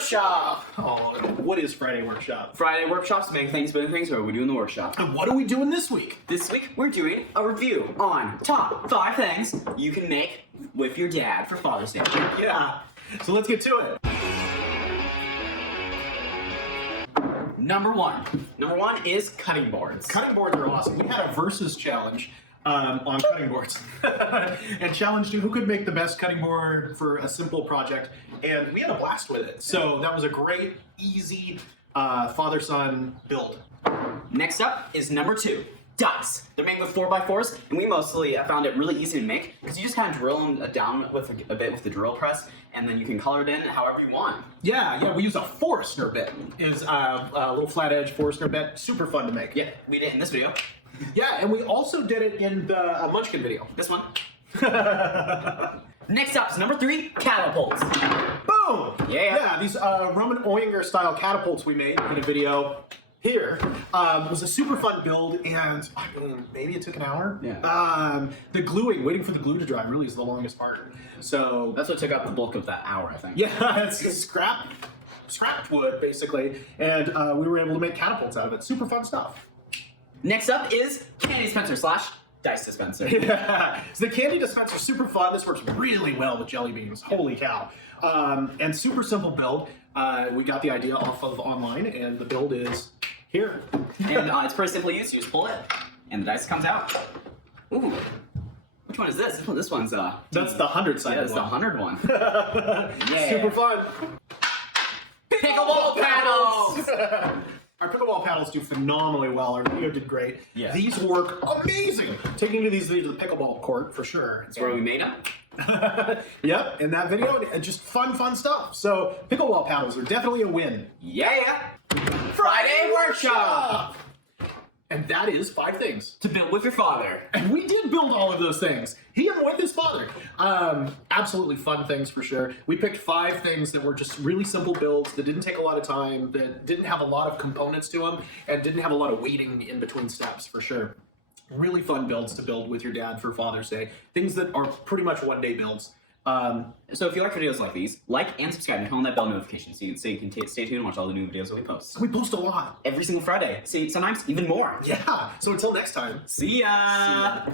Workshop! Oh, what is Friday Workshop? Friday Workshop's Big Things, Big Things, what are we doing in the workshop? And what are we doing this week? This week, we're doing a review on top 5 things you can make with your dad for Father's Day. Yeah, so let's get to it. Number one is cutting boards. Cutting boards are awesome. We had a versus challenge on cutting boards and challenged who could make the best cutting board for a simple project, and we had a blast with it. So that was a great, easy father-son build. Next up is number 2, dice. They're made with 4x4s, and we mostly found it really easy to make because you just kind of drill them down with a bit with the drill press, and then you can color it in however you want. Yeah, we use a Forstner bit. Is a little flat edge Forstner bit. Super fun to make. Yeah, we did it in this video. Yeah, and we also did it in the Munchkin video. This one. Next up is number 3, catapults. Boom! Yeah. These Roman Oinger style catapults we made in a video here was a super fun build, and I mean, maybe it took an hour. Yeah. The gluing, waiting for the glue to dry, really is the longest part. So that's what took up the bulk of that hour, I think. yeah, it's scrap wood basically, and we were able to make catapults out of it. Super fun stuff. Next up is candy dispenser / dice dispenser. Yeah, so the candy dispenser is super fun. This works really well with jelly beans. Holy cow. And super simple build. We got the idea off of online, and the build is here. And it's pretty simple to use. You just pull it, and the dice comes out. Ooh. Which one is this? This one's That's the 100-sided yeah, that's the one. 100 one. Yeah. Super fun. Pickleball paddles! Our pickleball paddles do phenomenally well. Our video did great. Yeah. These work amazing. Taking these to the pickleball court for sure. That's where we made them. Yep, in that video, and just fun stuff. So pickleball paddles are definitely a win. Yeah! Friday Workshop! And that is 5 things To build with your father. And we did build all of those things. He and with his father. Absolutely fun things for sure. We picked 5 things that were just really simple builds that didn't take a lot of time, that didn't have a lot of components to them, and didn't have a lot of waiting in between steps for sure. Really fun builds to build with your dad for Father's Day. Things that are pretty much one-day builds. So if you like videos like these, like and subscribe and turn on that bell notification so you can stay tuned and watch all the new videos that we post. We post a lot. Every single Friday. See, sometimes even more. Yeah, so until next time. See ya!